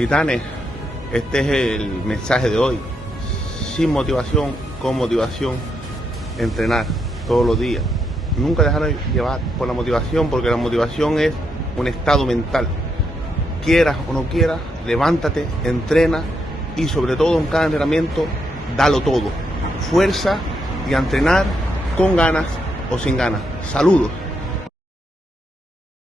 Titanes, este es el mensaje de hoy. Sin motivación, con motivación, entrenar todos los días. Nunca dejar llevar por la motivación, porque la motivación es un estado mental. Quieras o no quieras, levántate, entrena y sobre todo en cada entrenamiento, dalo todo. Fuerza y a entrenar con ganas o sin ganas. Saludos.